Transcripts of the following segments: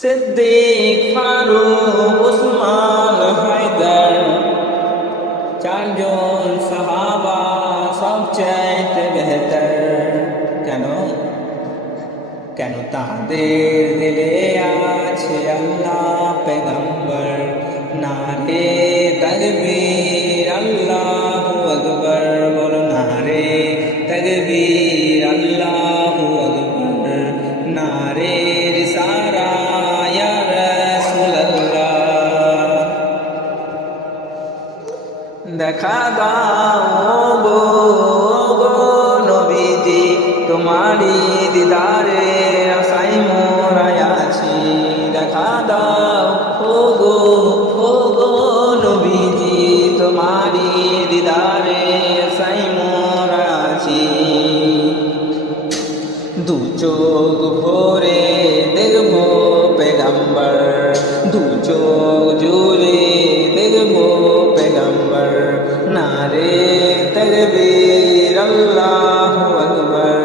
সিদ্দিক, ফারুক, উসমান, হায়দার, চারজন সাহাবা সবচাইতে বেহতর। কেন? কেন তাদের দিলে আছে আল্লাহ পেগম্বর। নারে তাকবীর আল্লাহু আকবার, বলো নারে তাকবীর আল্লাহু আকবার। নারে রিসালা ইয়া রাসূলুল্লাহ। দেখা দাও গো নবীজি, তোমারি দিদারে আশায় মোরা আছি। দেখা দাও গো নবীজি, তোমারি দিদারে আশায় মোরা আছি। দু চোখ ভরে দেখবো পেগম্বর, দু চোখ জুড়ে দেখবো পেগম্বর। নারে তাকবীর আল্লাহু আকবার,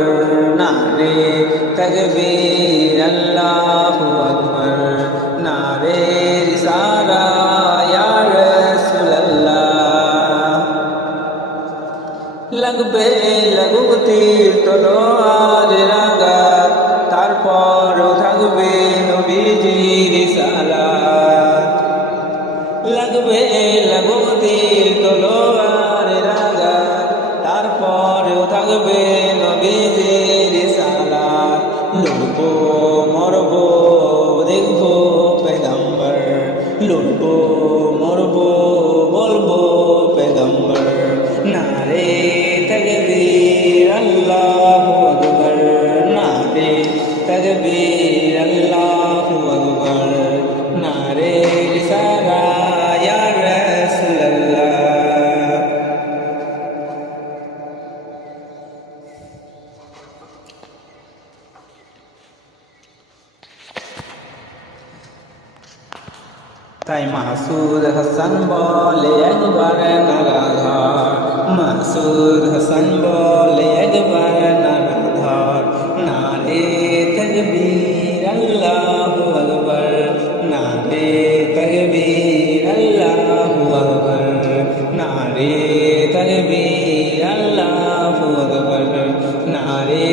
নারে তাকবীর আল্লাহু আকবার। নারে রিসালা ইয়া রাসূলুল্লাহ। লাগবে লাগুক তীর তলোয়ার আঘাত, তারপরও থাকবে নবীজির রিসালাত। লাগবে লাগুক তীর তলোয়ার আঘাত, তারপরও থাকবে নবীজির রিসালাত। লড়বো মরবো দেখবো পেগম্বর, লড়বো মরবো বলবো পেগম্বর। নারে তাকবীর আল্লাহু আকবার, নারে তাকবীর আল্লাহু আকবার। নারে রিসালা ইয়া রাসূলুল্লাহ। তাই মাসুদ হাসান বলে একবার নারাধার, মাসুদ হাসান বলে একবার নারাধার। নারে তাকবীর আল্লাহু আকবার, নারে তাকবীর আল্লাহু আকবার। নারে তাকবীর আল্লাহু আকবার, নারে